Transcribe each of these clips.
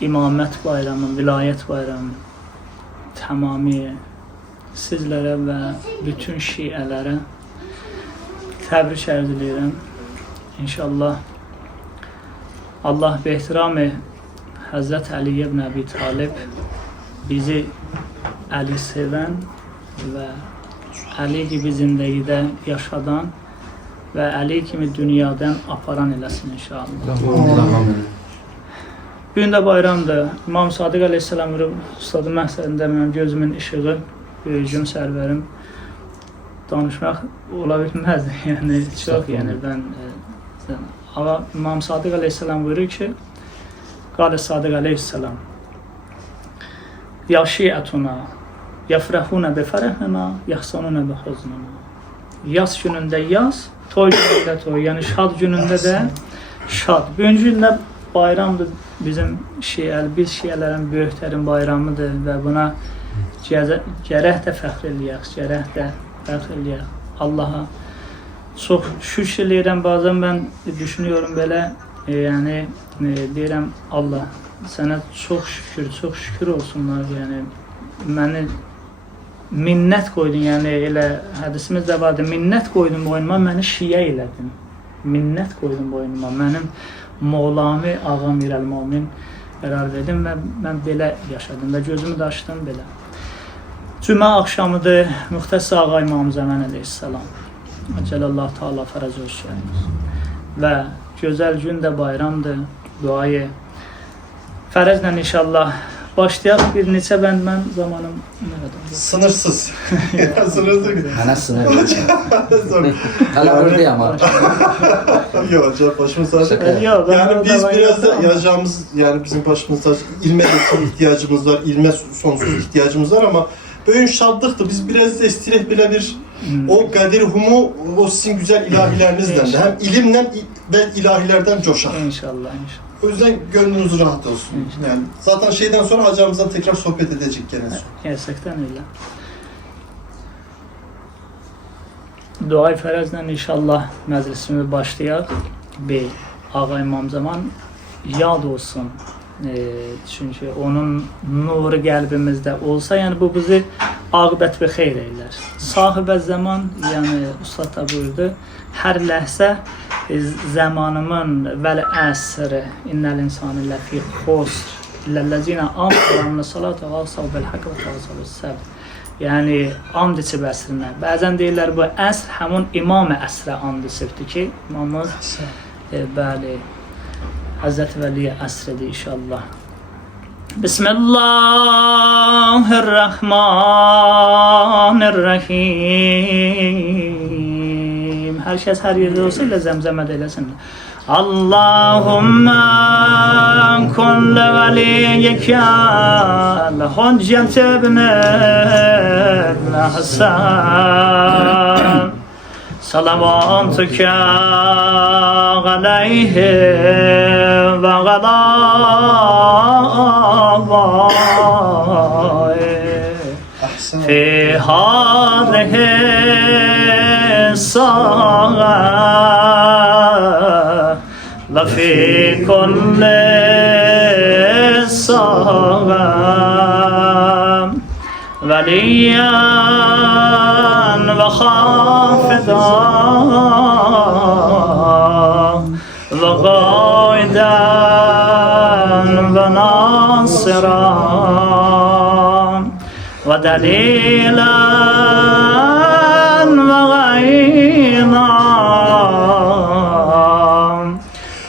imamət bayramı, vilayət bayramı tamamilə sizlərə və bütün şiələrə təbrik ərz edirəm. İnşallah Allah bi ehtiramı Həzrət Ali ibn Əbi Talib bizi Əli sevən və Əli gibi zindəgidə yaşadan və Əli kimi dünyadan aparan eləsin inşallah. Bugün də bayramdır. İmam Sadiq Aleyhisselam ustadı məhsədində mənim gözümün işığı, böyücüm, sərvərim danışmaq ola bilməz. Yəni çox, yəni mən ama İmam Sadiq Aleyhisselam buyurur ki, Qale Sadiq Aleyhisselam Ya şiətuna yafrahuna bi ferahina yahsanuna bi huznina. Yaz günündə yaz, toy günündə toy. Yəni şad günündə də şad. Bugünkü gündə bayramdır bizim biz şiələrin, böyüklərin bayramıdır və buna gərək də fəxr eləyək, Allaha çox şükür eləyirəm. Bazen ben düşünüyorum belə, yəni deyirəm Allah sənə çox şükür olsunlar, yəni məni minnət qoydun, yəni elə hədisimiz də vardı, minnət qoydun boynuma, məni şiə elədin, minnət qoydun boynuma, mənim Moğlami Ağa Mirəl-Momin qərar verdim və mən belə yaşadım və gözümü də açdım belə. Cümə axşamıdır, Müxtəs Ağa İmam Zəmən Əleyhisselam Cəlallah Teala fərəz olsun və gözəl gün də bayramdır, duayı fərəzlə inşallah başlayaq. Bir neçə bənd mən zamanım nə qədər? Sınırsız. Sınırsız. Mənə sınır. Hələ öyle ama. Yok, çok başımız açık. Yani biz biraz da yazacağımız, yani bizim başımızda ilme de ihtiyacımız var, ilme sonsuz ihtiyacımız var ama böyle şadlıktı. Biz biraz da istirek bile bir o Kadir Humu, o sizin güzel ilahilerinizden de hem ilimden ve ilahilerden coşar. İnşallah. O yüzden gönlünüz rahat olsun. Yani zaten şeyden sonra hacamızdan tekrar sohbet edecek gene. Gerçekten öyle. Dua-i fərəzlə inşallah məclisimiz başlayaq. Bir, Ağa İmam Zaman yad olsun. Çünkü onun nuru qəlbimizdə olsa, yəni bu bizi aqibət və xeyr eylər. Sahibə zaman, yəni Ustad da buyurdu, hər ləhsə zamanımın vəl əsr innəl insanı ləfi xusr illəllezine amranı salata və asav bil haqq və təvasav səbr. Yəni and içib əsrinə. Bəzən deyirlər bu əsr həmin İmam-ı əsrə and içibdir ki, İmamımız bəli Hazreti Veli'ye əsredi inşallah. Bismillahirrahmanirrahim. Herkes her yerde olsa ile zemzeme deylesin. Allahümme kulli veliyyike l-hüccet ibn Hasan Salavatuke aleyhi ve gadâvâi fi hâzihi sâgâ ve fi kulli sâgâ veliyen ve hafidâ ve gâiden ve nâsirâ ve delîlen ve gâynâ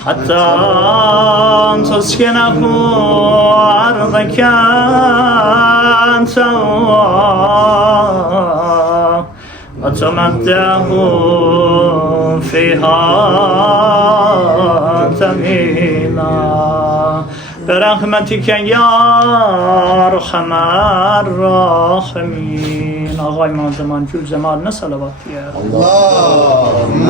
hattâ tuskenehu ardeken sevâ ve tumettehu fiha temîlâ برحمتك يا أرحم الراحمين Momin Ağa İmam Zaman Gül Cemaline salavat ya. Allahümme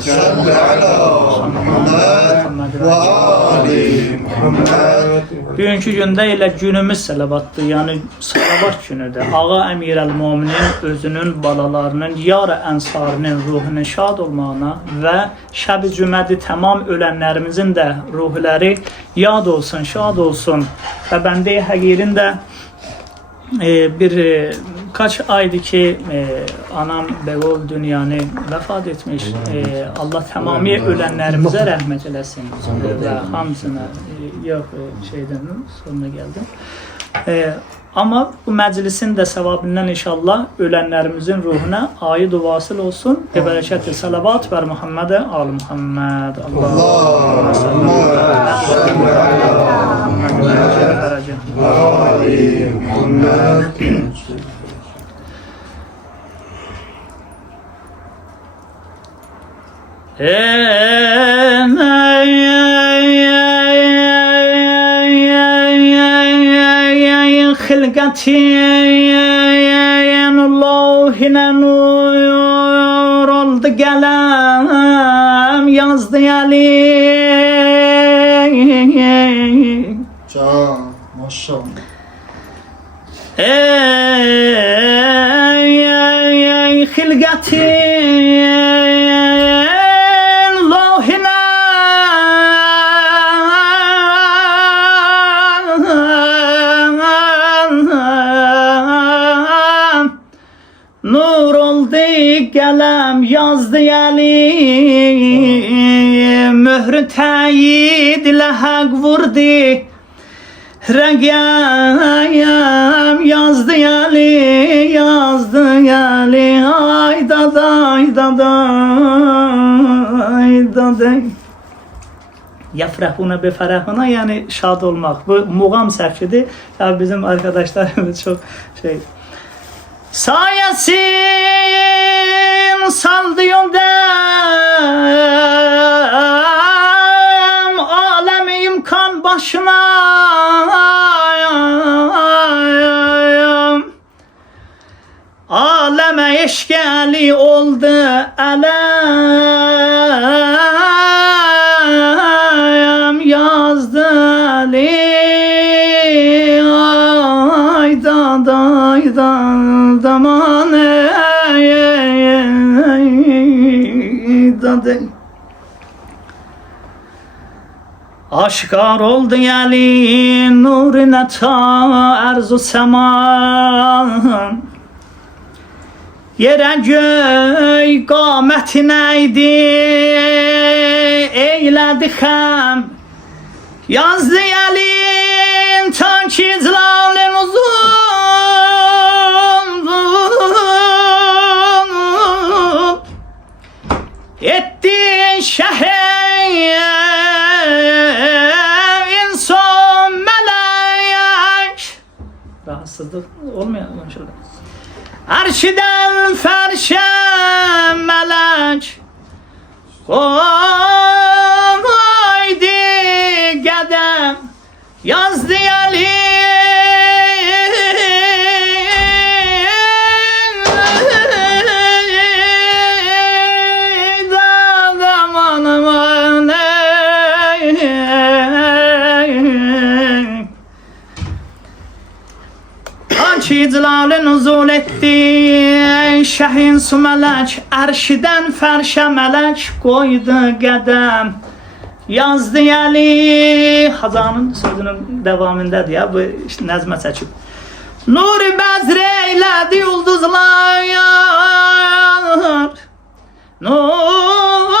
salli ala Muhammed ve ali Muhammed. Bugünkü gündə elə günümüz salavatdır, yəni salavat günüdür. Ağa Əmir el-Mominin özünün, balalarının, yar-ı ənsarının ruhunun şad olmağına və şəb-i cümədi tamam ölənlərimizin də ruhları yad olsun, şad olsun. Və bəndə-i həqirin də kaç aydı ki anam Begol dünyanı vefat etmiş. Allah tamamı ölenlerimize rahmet eylesin ve hamısına yok şeyden sonuna geldim. Ama bu meclisin de sevabından inşallah ölenlerimizin ruhuna ayı vasıl olsun. Ve bereketli salavat ver Muhammed'e al Muhammed. Allahümme salli ala Muhammed. خلقتين الله نور oldu gelem yazdı Ali. Can maşallah. خلقتين الله nur oldu gelem yazdı Ali. Mührü teyit ile hak vurdu. Regayam yazdı Ali, yazdı Ali. Ay daday daday daday. Yafrahuna beferahuna, yani şad olmak. Bu muğam sefçidi. Ya bizim arkadaşlarımız çok şey. Sayesin saldı yondam, alemi imkan başına. Aleme eşkali oldu alem yazdı Ali. Ay daday daman daday. Aşkar oldu Ali nurine ta arzu seman. Yere göy qamətinəydi, eylədi xəm. Yazdı yəlin ta ki iclalin uzun. Etdi şəhər insan mələk. Rahatsızlık olmuyor inşallah. Arşiden ferşe melek koydu gedem yazdı Ali. İclal'ı nuzul etti şehin su melek, erşiden ferşe melek koydu gedem yazdı Ali. Hazanın sözünün devamındadır ya, bu işte nezme seçip. Nuri bezre eyledi yıldızlar, Nuri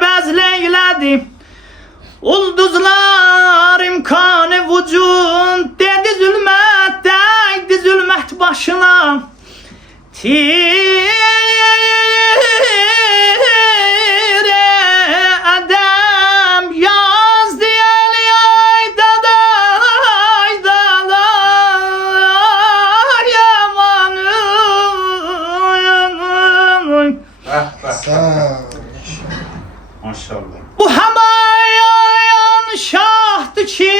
bezre eyledi ulduzlar imkanı vücud. Dedi zulmet, değdi zulmet başına. Tire adam yazdı Ali. Ay daday daday yamanım. Maşallah. Bu hemayan şahtı ki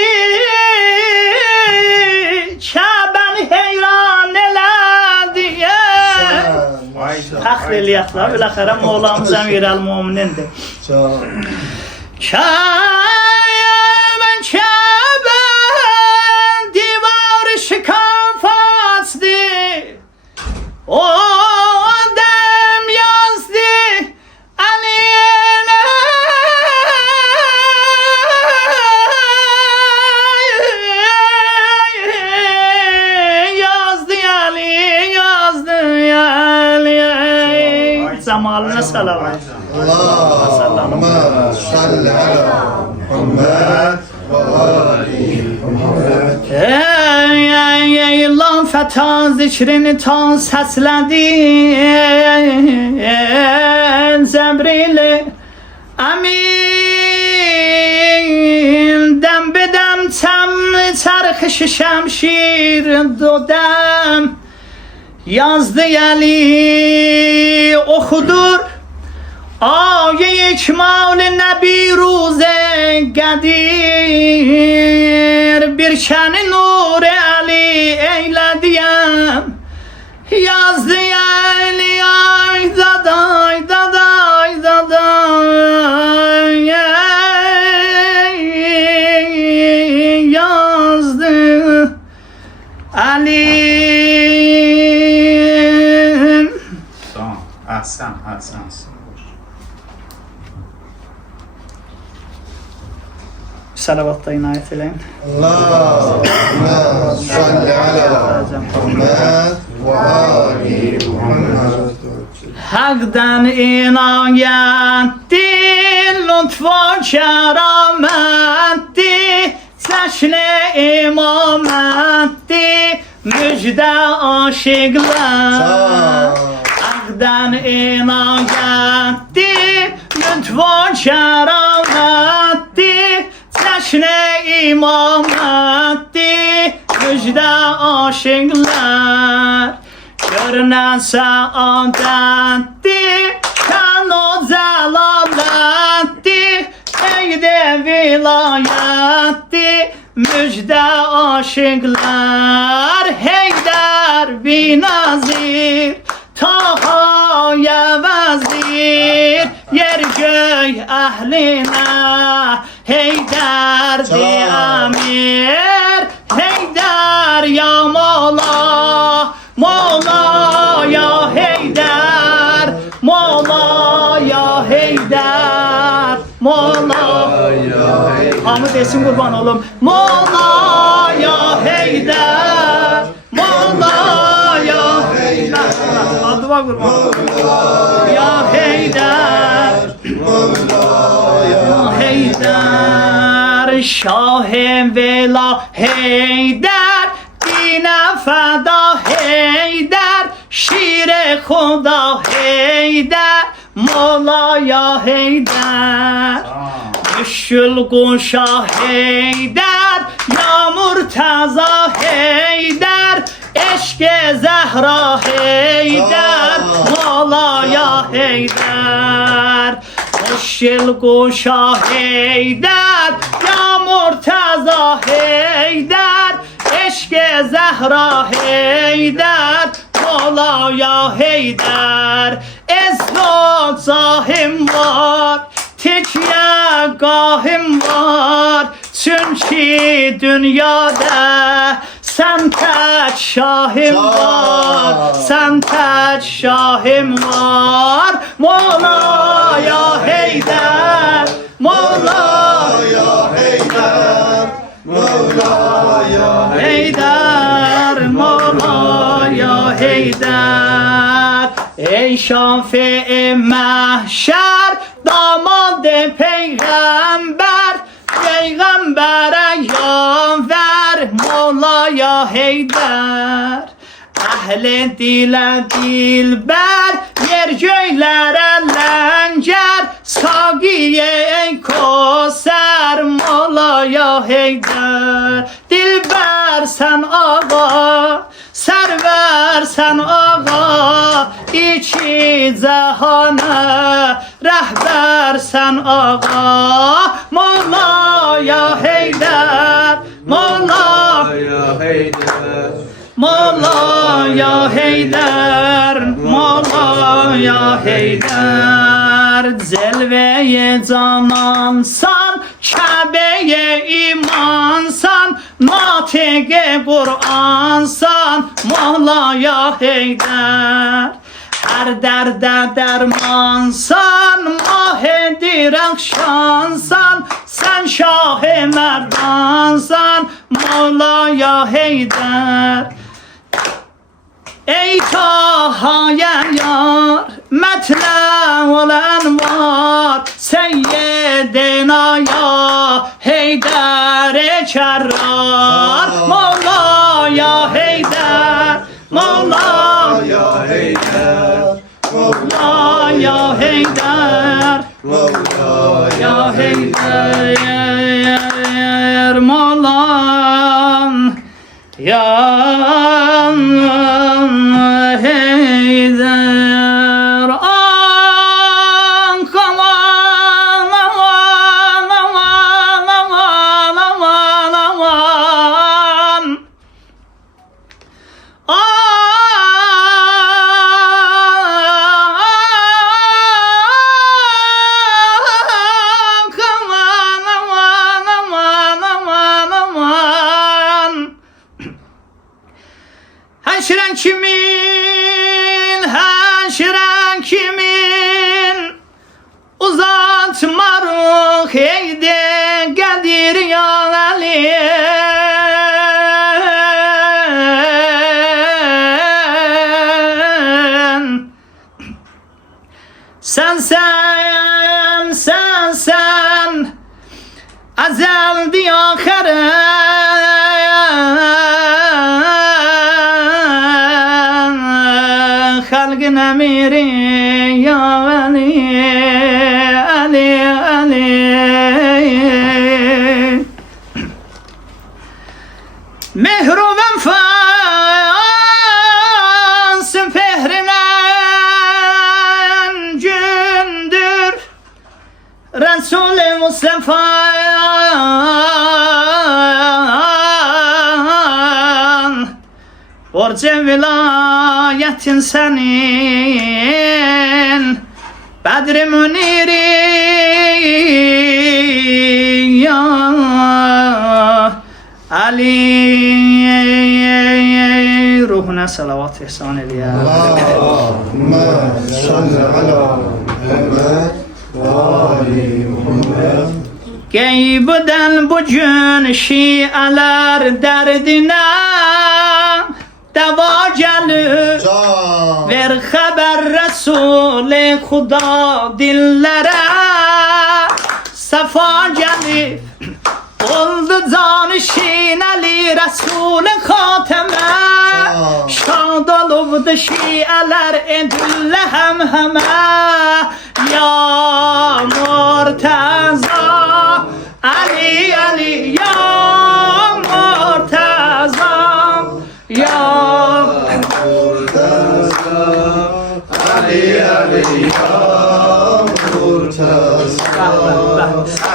fəxr eləyəklər, biləxərə Mevlamız Əmir əl-Möminindir. Kəbən divar şikafasdır, o dem yazdı Ali'ne, yazdı Ali, yazdı Ali. Zamalına salavat. Allahümme salli ala Muhammed ve ali Muhammed. Ey lan feta zikrini tan səslədi Cəbrili Əmin dəm bedəm çəm çərxi şəmşir dodəm yazdı Əli oxudur Aye ikmal nebi ruze qadir bir şəni nur Ali eylediyem yazdı Ali ay daday daday daday yazdı Ali. Tamam. Ahsen. Salavatla inayet eləyin. Allahümme salli ala Muhammed ve ali Muhammed. Hak'dan inayettir, lütfu keramettir, seçne imamettir, müjde aşıklar. Hak'dan inayettir, lütfu keramettir, seçne imamettir, müjde aşıklar. Görünen saadettir, kanu zelalettir, eyde vilayettir, müjde aşıklar. Heydər binazir, Taha'ya vezir, yer göy ehline, Heydər'di emir, Heydər ya Mola, Mola ya Heydər, Mola ya Heydər, Mola ya Heydər. Hamı desin kurban oğlum. Mola ya Heydər, Mola ya Heydər. Adıma kurban. Ya Heydər, Mola ya Heydər. Şah-ı Vela Heydər, dine feda Heydər, şir-i Xuda Heydər, Mola ya Heydər. Müşkül Quşa Heydər, ya Murtaza Heydər, eşk-i Zəhra Heydər, Mola ya Heydər. Müşkül Quşa Heydər, ya Murtaza Heydər, eşk-i Zəhra Heydər, Mola ya Heydər. Ezra zahim var, tekye gahim var, çünkü dünyada sen tek şahim var, sen tek şahim var. Mola ya Heydər, Mola ya Heydər, Mola ya Heydər, Mola ya Heydər. Ey şafi-i mahşer, damad-ı peygamber, peygambere yaver, Mola ya Heydər. Əhl-i dilə dilbər, yer göylərə ləngər, Saqiye ey Kosər, Mola ya Heydər. Dilbər sən ağa, sərvər sən ağa, iki cəhana rəhbər sən ağa. Mola ya Heydər, Mola ya Heydər, Mola ya Heydər, Mola ya Heydər, Celve-i canansan, Kəbə-i imansan, Natiq-i Qur'ansan, Mevla ya Heydər. Hər dərdə dərmansan, Mah-i Rəxşansan, Sən Şah-ı Mərdansan, Mevla ya Heydər. Ey Taha-ya yar, Mətlə-ül Envar, Seyyidina ya Heydər-i Kərrar, Mevla ya Heydər, Mevla Ya Heydər, Mevla ya Heydər, Mevla ya Heydər, Mevlam ya Heydər. Aman, aman, aman, aman, aman, aman. Həşrən kimin, həşrən kimin, uzatmarıq heydə qədir ya Əli. Sen ezeldi aheren, halkın emiri ya Ali, Ali, Ali. Mehru venfansın fehrinen gündür, Resul-i Mustafa borcu vilayetin senin, Bedri Müniri ya Ali. Ruhuna salavat ihsan eyle. Allahümme salli ala Muhammed ve ali Muhammed. Geybden bugün şialar derdine deva gelir. Can. Ver haber Resul-i Huda dillere, safa gelir. Oldu canişin Ali Resul-i Hateme, şad olubdu şialar edülle hem heme. Ya Murtaza Ali Ali, ya Murtaza, ya Ali Ali ya Murtaza.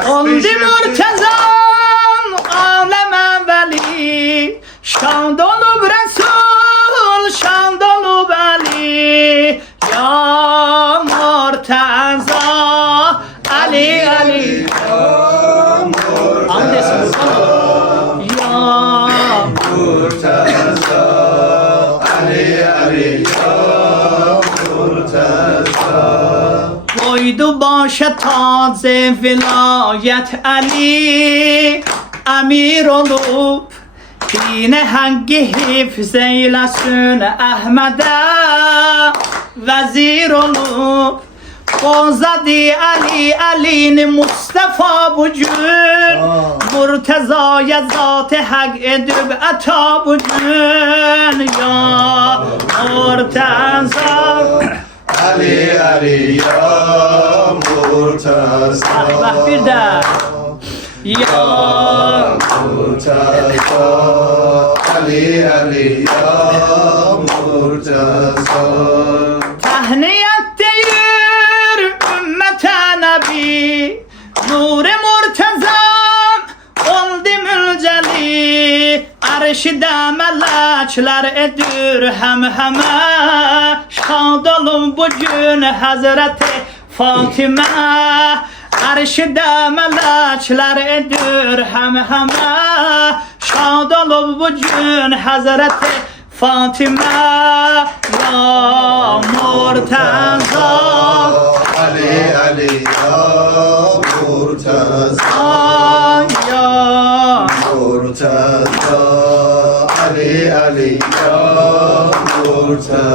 oldu Murtazam aleme veli, şad olup Resul, şad olup Ali. Ya Murtaza Ali Ali, andesin ya Murtaza Ali Ali ya Murtaza. koydu başa taze vilayet Ali, emir olup dine hangi hifz eylesin Ahmet'e, vezir olup Bozadi Ali Ali'ni Mustafa bugün, Murteza'ya zat-ı hak edip ata bugün. Ya Murteza Ali Ali ya Murtaza. Allah bir de ya Murtaza Ali Ali ya Murtaza. tahniyet deyir ümmete nebi, Nur-i Murtezam oldu mülceli, arşide melekler edir hem heme. şad olun bugün Hazreti Fatime. Arşide melekler edir hem şad olun bugün Hazreti Fatime. Ya Murtaza Ali Ali ya Murtaza ya Murtaza Ali Ali ya Murtaza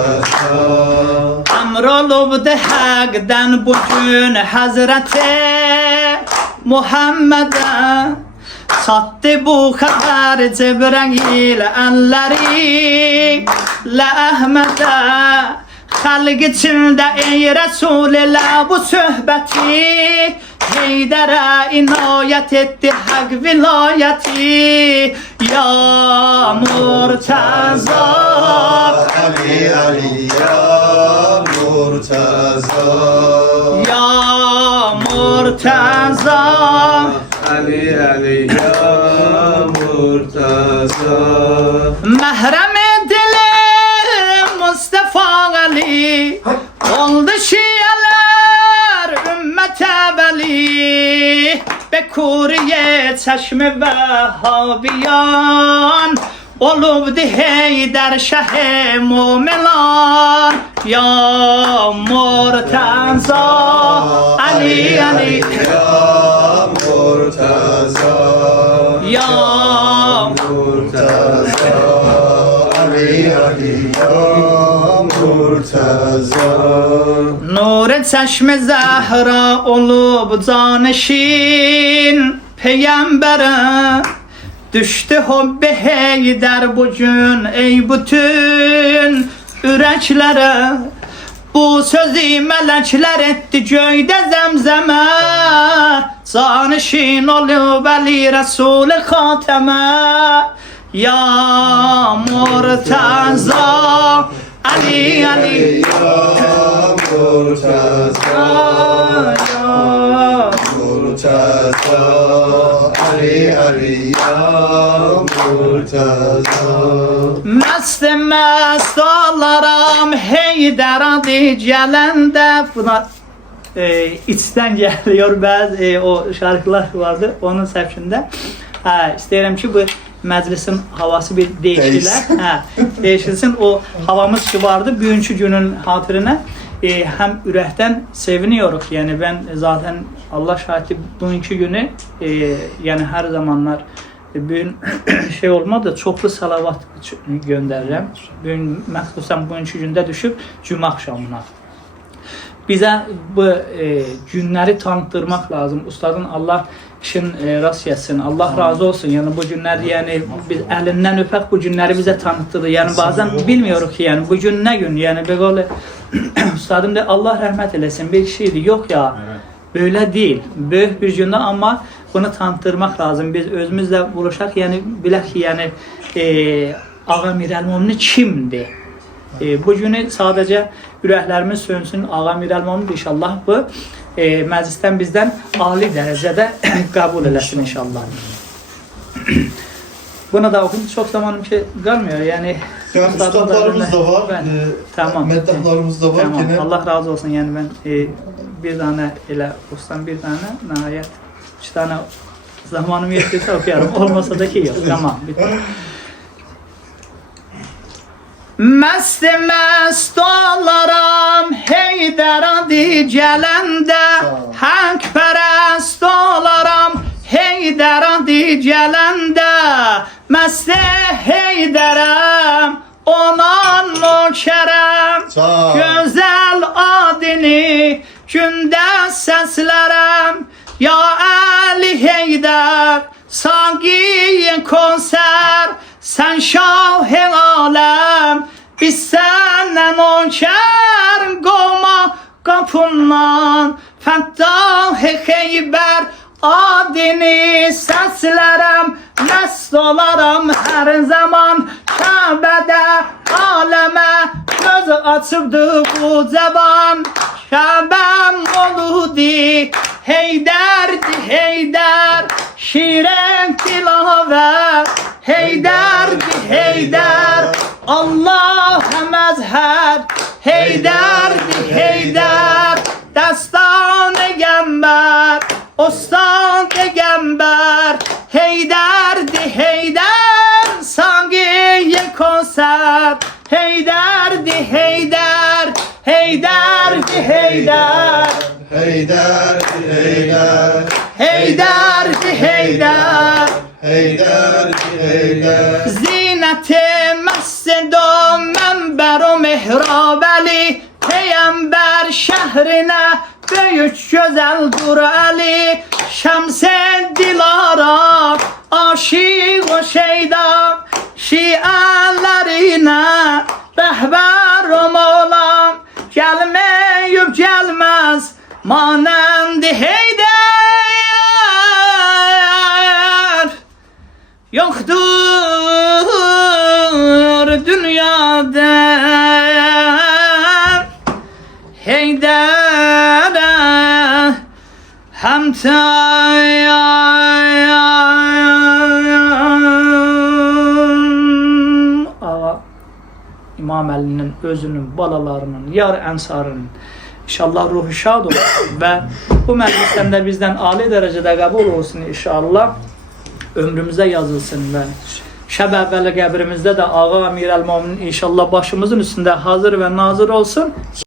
Emrolubdu hak'den bugün Hazreti Muhammed'e. Sattı bu haber Cebrail elleri le Ahmet'e. Halk içinde ey Resulillah bu söhbeti Heydere inayet etti hak vilayeti. Ya Murtaza Ali Ali ya Murtaza Ya Murtaza Ali Ali ya Murtaza Mehrem dilim Mustafa Ali oldu şiyeler ümmete veli. Be kuriye çeşmi Vehhabiyan olubdu Heydər şəh mu'minan. Ya Murtaza Ali Ali ya Murtaza Ya Murtaza Ali Ali ya Murtaza Nur çeşmi Zəhra olub canişin Peygambere. Düştü hobbi Heydər bugün ey bütün ürəklere. Bu sözü melekler etti göyde zemzeme. Canişin olub Ali Resul-i Hateme. Ya Murtaza Ali Ali ya Murtaza Ya Murtaza Ali Ali ya Murtaza mest olaram Heydər adı gələndə. Buna içten geliyor bazı o şarkılar vardı onun səfkində. İstəyirəm ki bu məclisin havası bir değişiler. Değişilsin. O havamız ki vardı bugünkü günün hatırına. Hem ürəkdən seviniyoruz. Yani ben zaten Allah şahidi bugünkü günü yani her zamanlar bugün şey olmadı çoklu salavat göndərirəm. Bugün məxsusən bugünkü gündə düşüb cümə axşamına. Bize bu günleri tanıtırmak lazım. Ustadın Allah işin rast etsin. Allah razı olsun. Yani bu günler yani biz elinden öpek bu günleri bize tanıttırdı. Yani bazen bilmiyoruz ki yani bu gün ne gün yani böyle ustadım da Allah rahmet eylesin bir şeydi. Yok ya böyle değil. Büyük bir günde ama bunu tanıtırmak lazım. Biz özümüzle buluşak yani bilək ki yani Ağa Mirəlmoğlu kimdi? Bu günü sadece ürəklərimiz sönsün. Ağa Mirəlmoğlu inşallah bu məclisdən bizdən ali dərəcədə qəbul eləsin inşallah. Buna da okudum. Çok zamanım ki kalmıyor. Yani ustadlarımız da var. Tamam. Meddahlarımız da var. Tamam. Gene. Allah razı olsun. Yani ben bir tane elə ustam bir tane nihayet 3 tane zamanım yetirse okuyarım. Olmasa da ki yok. Tamam. Bitti. Mest olaram Heydər adı gələndə. Hak pərəst olaram Heydər adı gələndə. Mest Heydərəm onan nökərəm. Gözəl adını gündə səslərəm. Ya Ali Heydər Sagi konser sen şah-ı alem. Biz senden nöker qolma qapından. Fəttah-ı Xeybər adını səslərəm. Məst olaram hər zaman Kəbədə aləmə. Göz açıbdı bu cavan Kəbəm oludi Heydərdi Heydər şirin tilavər Heydərdi Heydər Allah məzhər Heyderdi Heyder, Destan Gamber, Ostan Gamber, Heyderdi Heyder, Sangi konser, Heyderdi Heyder, Heyderdi Heyder, Heyderdi Heyder, Heyderdi Heyder, Heyderdi Heyder. Zineti mescid o menber o mihrab Ali, Peygamber şehrine büyük güzel dur Ali, Şems-i Dilara aşık o şeyda, şialerine rehberim olam, gelmeyip gelmez manendi Heyder, yoktur dünyada Heyder'e Ağa İmam Əli'nin özünün, balalarının, yar ənsarının inşallah ruhu şad olsun ve bu məclisdən də bizdən ali derecede kabul olsun inşallah. Ömrümüze yazılsın ve şəb əvvəli qəbrimizdə də Ağa Əmir Əl-Mominin inşallah başımızın üstünde hazır ve nazır olsun.